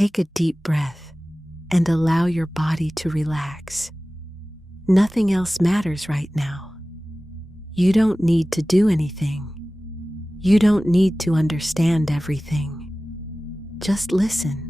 Take a deep breath and allow your body to relax. Nothing else matters right now. You don't need to do anything. You don't need to understand everything. Just listen.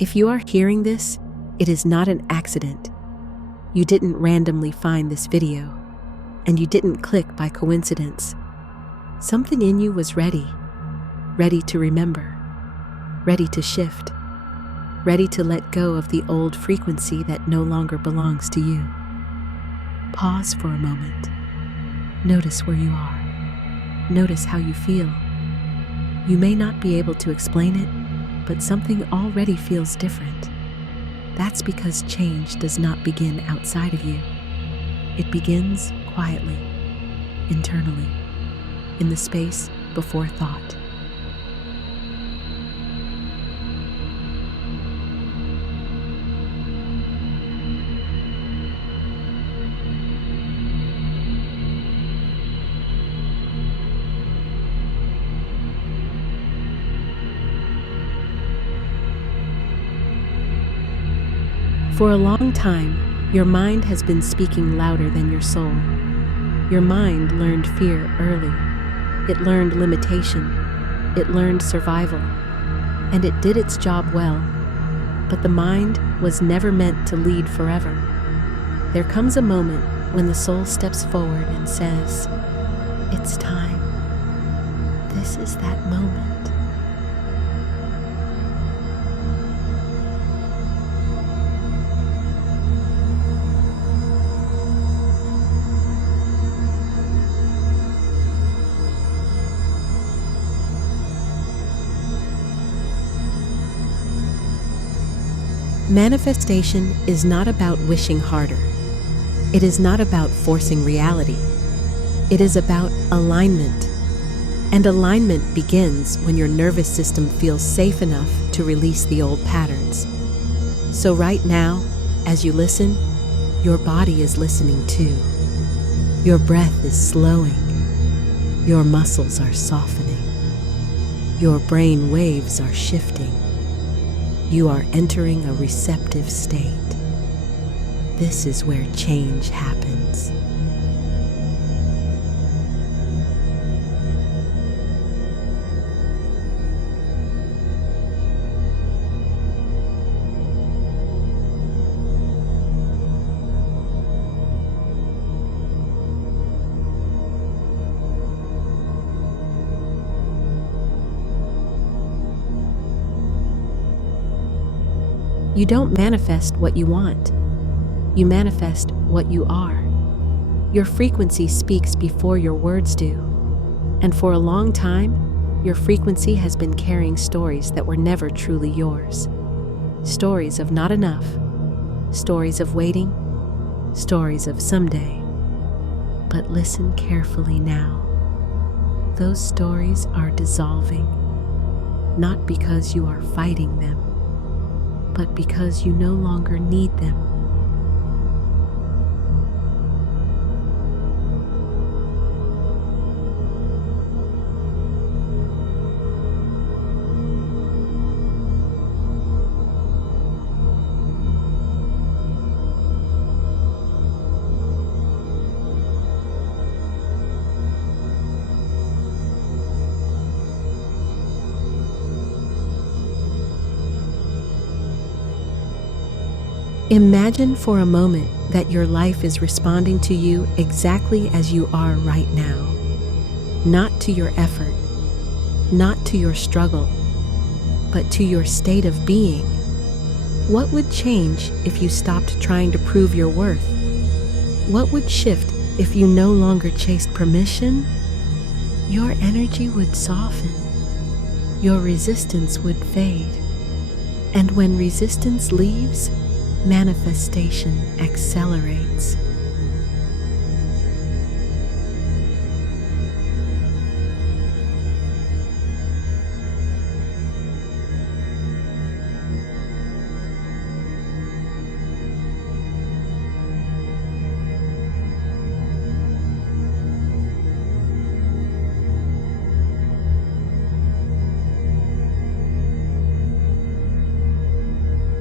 If you are hearing this, it is not an accident. You didn't randomly find this video, and you didn't click by coincidence. Something in you was ready to remember, ready to shift, ready to let go of the old frequency that no longer belongs to you. Pause for a moment. Notice where you are. Notice how you feel. You may not be able to explain it, but something already feels different. That's because change does not begin outside of you. It begins quietly, internally, in the space before thought. For a long time, your mind has been speaking louder than your soul. Your mind learned fear early. It learned limitation. It learned survival. And it did its job well. But the mind was never meant to lead forever. There comes a moment when the soul steps forward and says, "It's time." This is that moment. Manifestation is not about wishing harder. It is not about forcing reality. It is about alignment. And alignment begins when your nervous system feels safe enough to release the old patterns. So right now, as you listen, your body is listening too. Your breath is slowing. Your muscles are softening. Your brain waves are shifting. You are entering a receptive state. This is where change happens. You don't manifest what you want. You manifest what you are. Your frequency speaks before your words do. And for a long time, your frequency has been carrying stories that were never truly yours. Stories of not enough. Stories of waiting. Stories of someday. But listen carefully now. Those stories are dissolving. Not because you are fighting them, but because you no longer need them. Imagine for a moment that your life is responding to you exactly as you are right now. Not to your effort, not to your struggle, but to your state of being. What would change if you stopped trying to prove your worth? What would shift if you no longer chased permission? Your energy would soften. Your resistance would fade. And when resistance leaves, manifestation accelerates.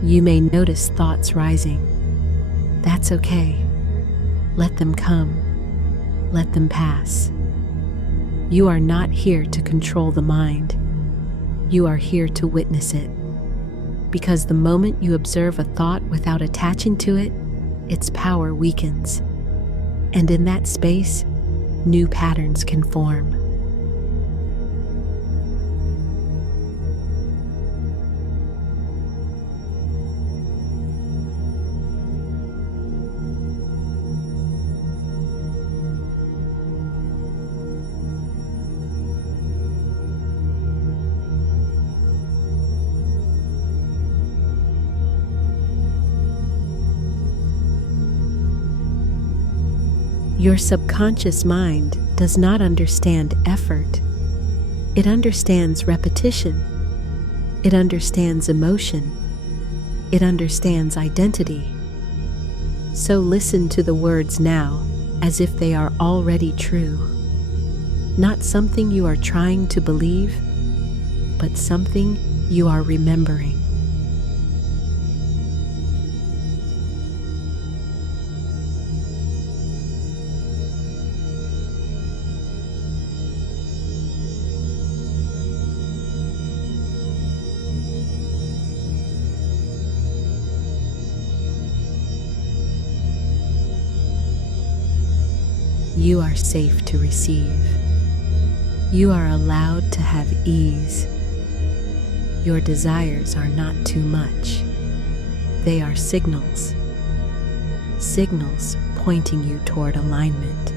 You may notice thoughts rising. That's okay. Let them come. Let them pass. You are not here to control the mind. You are here to witness it. Because the moment you observe a thought without attaching to it, its power weakens. And in that space, new patterns can form. Your subconscious mind does not understand effort. It understands repetition. It understands emotion. It understands identity. So listen to the words now as if they are already true. Not something you are trying to believe, but something you are remembering. You are safe to receive. You are allowed to have ease. Your desires are not too much. They are signals. Signals pointing you toward alignment.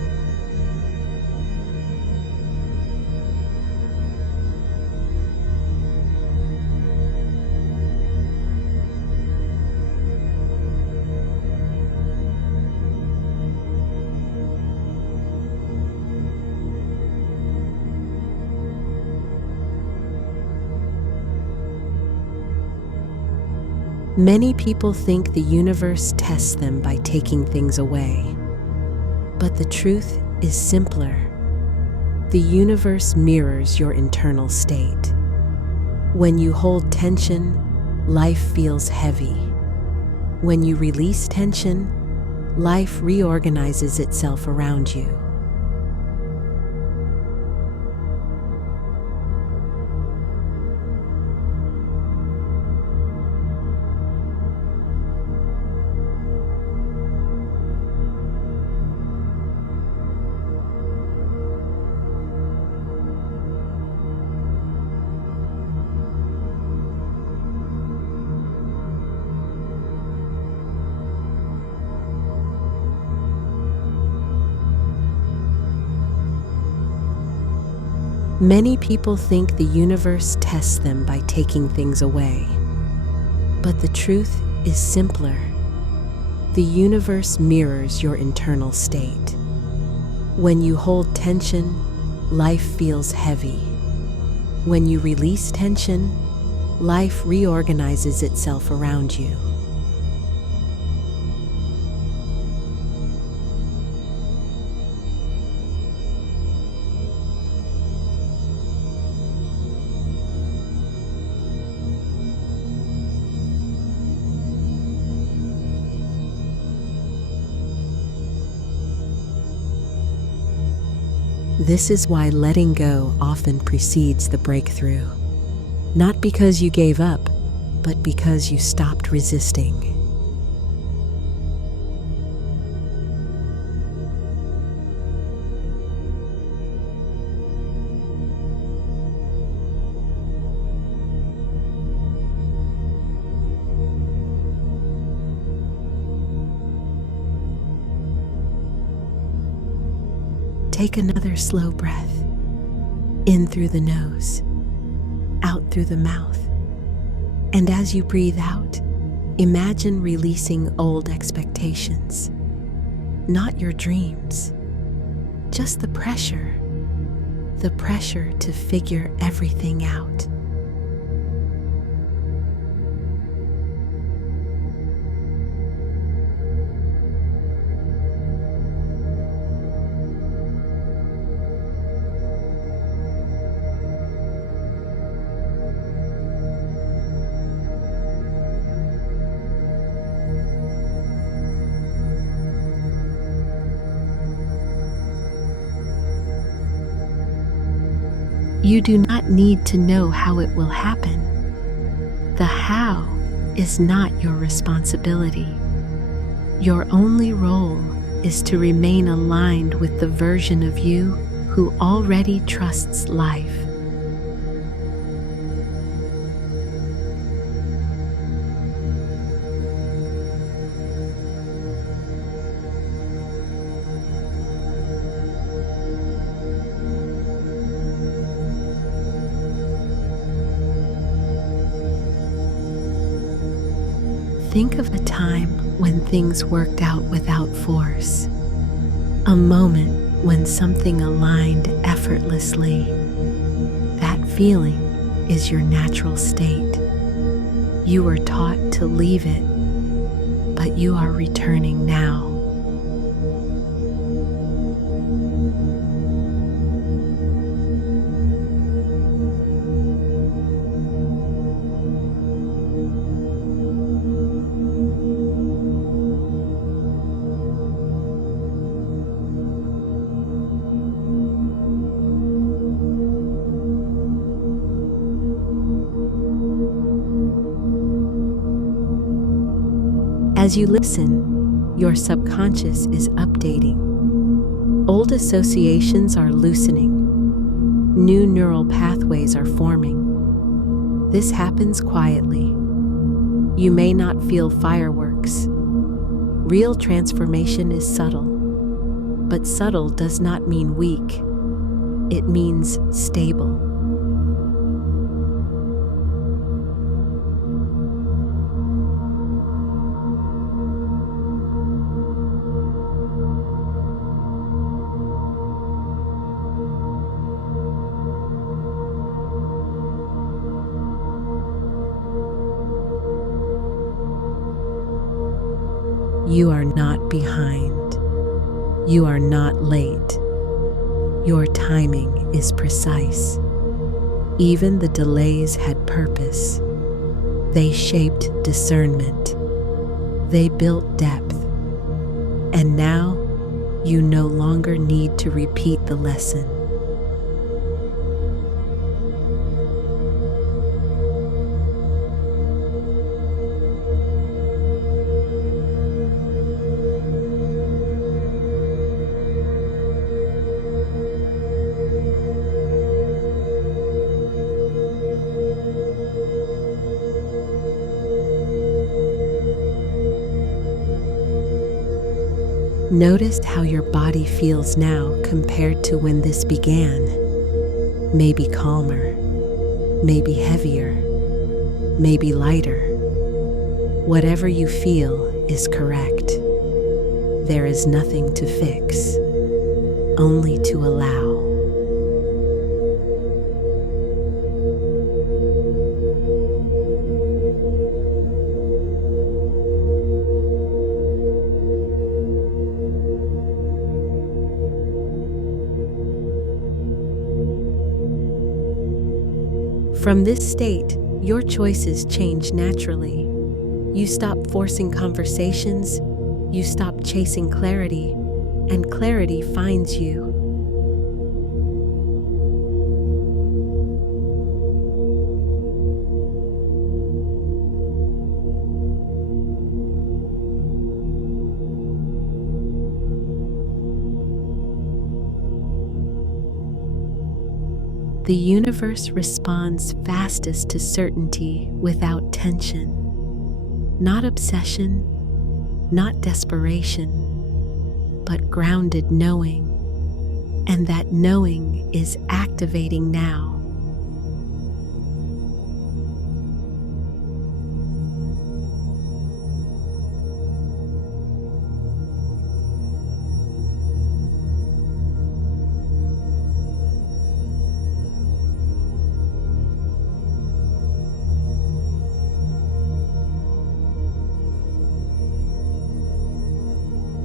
Many people think the universe tests them by taking things away. But the truth is simpler. The universe mirrors your internal state. When you hold tension, life feels heavy. When you release tension, life reorganizes itself around you. Many people think the universe tests them by taking things away. But the truth is simpler. The universe mirrors your internal state. When you hold tension, life feels heavy. When you release tension, life reorganizes itself around you. This is why letting go often precedes the breakthrough. Not because you gave up, but because you stopped resisting. Take another slow breath, in through the nose, out through the mouth. And as you breathe out, imagine releasing old expectations. Not your dreams, just the pressure to figure everything out. You do not need to know how it will happen. The how is not your responsibility. Your only role is to remain aligned with the version of you who already trusts life. Think of a time when things worked out without force. A moment when something aligned effortlessly. That feeling is your natural state. You were taught to leave it, but you are returning now. As you listen, your subconscious is updating. Old associations are loosening. New neural pathways are forming. This happens quietly. You may not feel fireworks. Real transformation is subtle. But subtle does not mean weak. It means stable. You are not behind. You are not late. Your timing is precise. Even the delays had purpose. They shaped discernment. They built depth. And now, you no longer need to repeat the lesson. Notice how your body feels now compared to when this began. Maybe calmer, maybe heavier, maybe lighter. Whatever you feel is correct. There is nothing to fix, only to allow. From this state, your choices change naturally. You stop forcing conversations, you stop chasing clarity, and clarity finds you. The universe responds fastest to certainty without tension. Not obsession, not desperation, but grounded knowing. And that knowing is activating now.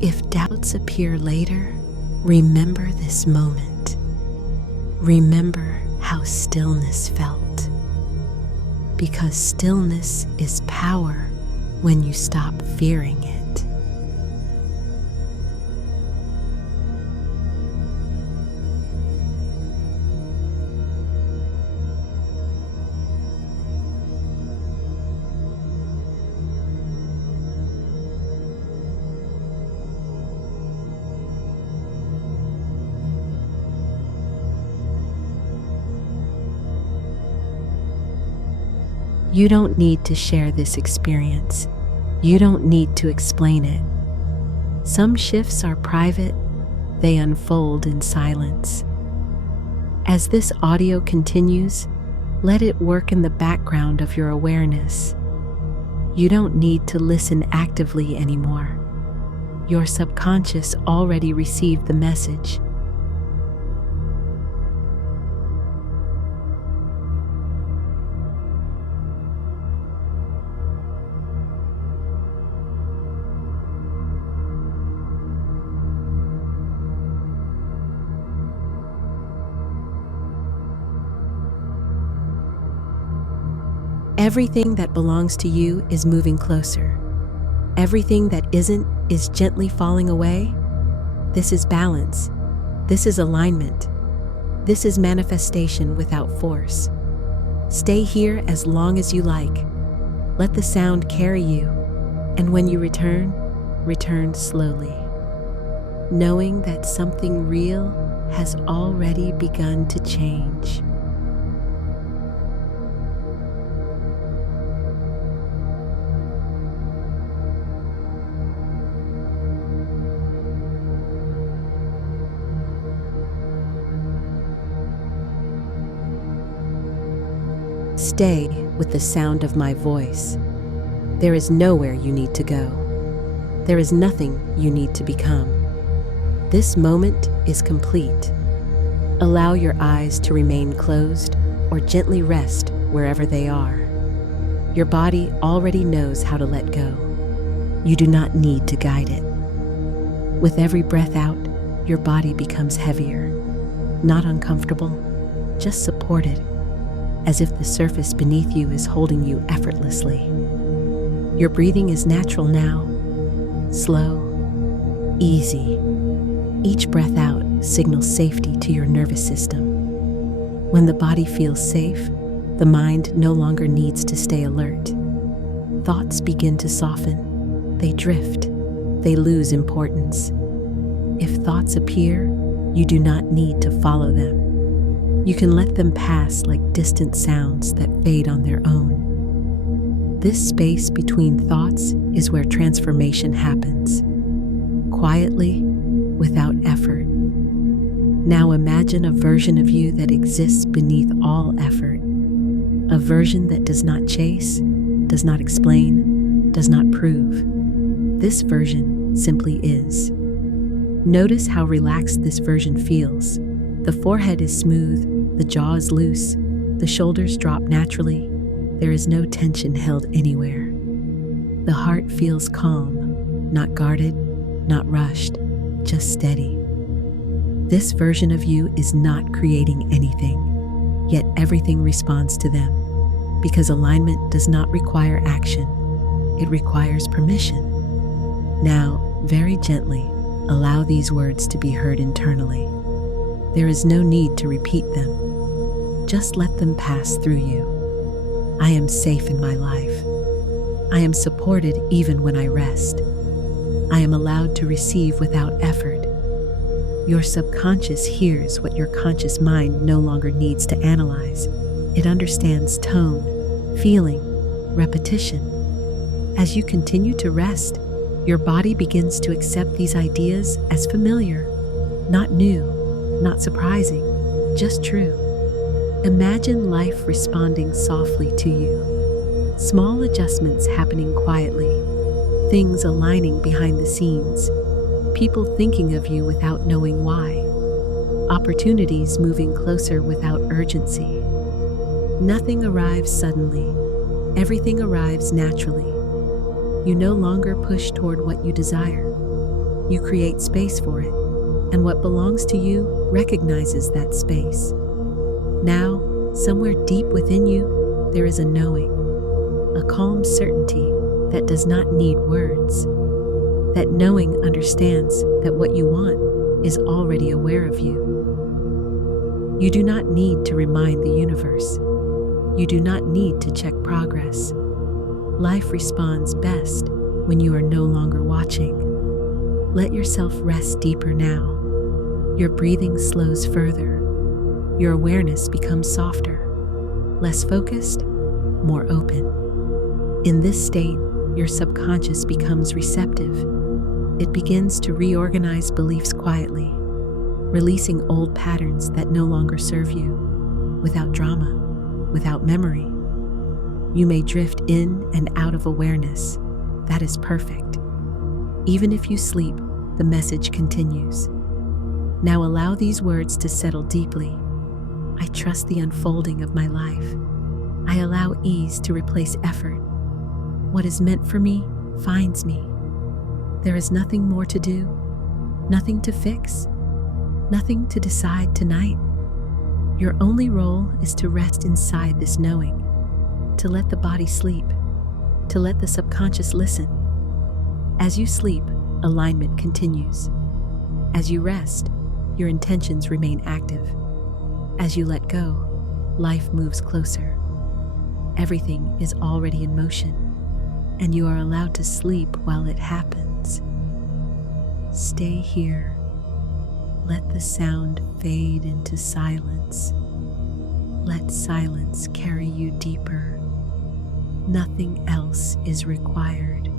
If doubts appear later, remember this moment. Remember how stillness felt. Because stillness is power when you stop fearing it. You don't need to share this experience. You don't need to explain it. Some shifts are private, they unfold in silence. As this audio continues, let it work in the background of your awareness. You don't need to listen actively anymore. Your subconscious already received the message. Everything that belongs to you is moving closer. Everything that isn't is gently falling away. This is balance. This is alignment. This is manifestation without force. Stay here as long as you like. Let the sound carry you. And when you return, return slowly, knowing that something real has already begun to change. Stay with the sound of my voice. There is nowhere you need to go. There is nothing you need to become. This moment is complete. Allow your eyes to remain closed or gently rest wherever they are. Your body already knows how to let go. You do not need to guide it. With every breath out, your body becomes heavier, not uncomfortable, just supported, as if the surface beneath you is holding you effortlessly. Your breathing is natural now, slow, easy. Each breath out signals safety to your nervous system. When the body feels safe, the mind no longer needs to stay alert. Thoughts begin to soften, they drift, they lose importance. If thoughts appear, you do not need to follow them. You can let them pass like distant sounds that fade on their own. This space between thoughts is where transformation happens, quietly, without effort. Now imagine a version of you that exists beneath all effort, a version that does not chase, does not explain, does not prove. This version simply is. Notice how relaxed this version feels. The forehead is smooth, the jaw is loose, the shoulders drop naturally. There is no tension held anywhere. The heart feels calm, not guarded, not rushed, just steady. This version of you is not creating anything, yet everything responds to them, because alignment does not require action, it requires permission. Now, very gently, allow these words to be heard internally. There is no need to repeat them. Just let them pass through you. I am safe in my life. I am supported even when I rest. I am allowed to receive without effort. Your subconscious hears what your conscious mind no longer needs to analyze. It understands tone, feeling, repetition. As you continue to rest, your body begins to accept these ideas as familiar, not new, not surprising, just true. Imagine life responding softly to you. Small adjustments happening quietly, things aligning behind the scenes, people thinking of you without knowing why, opportunities moving closer without urgency. Nothing arrives suddenly, everything arrives naturally. You no longer push toward what you desire. You create space for it, and what belongs to you recognizes that space. Now, somewhere deep within you, there is a knowing, a calm certainty that does not need words. That knowing understands that what you want is already aware of you. You do not need to remind the universe. You do not need to check progress. Life responds best when you are no longer watching. Let yourself rest deeper now. Your breathing slows further. Your awareness becomes softer, less focused, more open. In this state, your subconscious becomes receptive. It begins to reorganize beliefs quietly, releasing old patterns that no longer serve you, without drama, without memory. You may drift in and out of awareness. That is perfect. Even if you sleep, the message continues. Now allow these words to settle deeply. I trust the unfolding of my life. I allow ease to replace effort. What is meant for me finds me. There is nothing more to do, nothing to fix, nothing to decide tonight. Your only role is to rest inside this knowing, to let the body sleep, to let the subconscious listen. As you sleep, alignment continues. As you rest, your intentions remain active. As you let go, life moves closer. Everything is already in motion, and you are allowed to sleep while it happens. Stay here. Let the sound fade into silence. Let silence carry you deeper. Nothing else is required.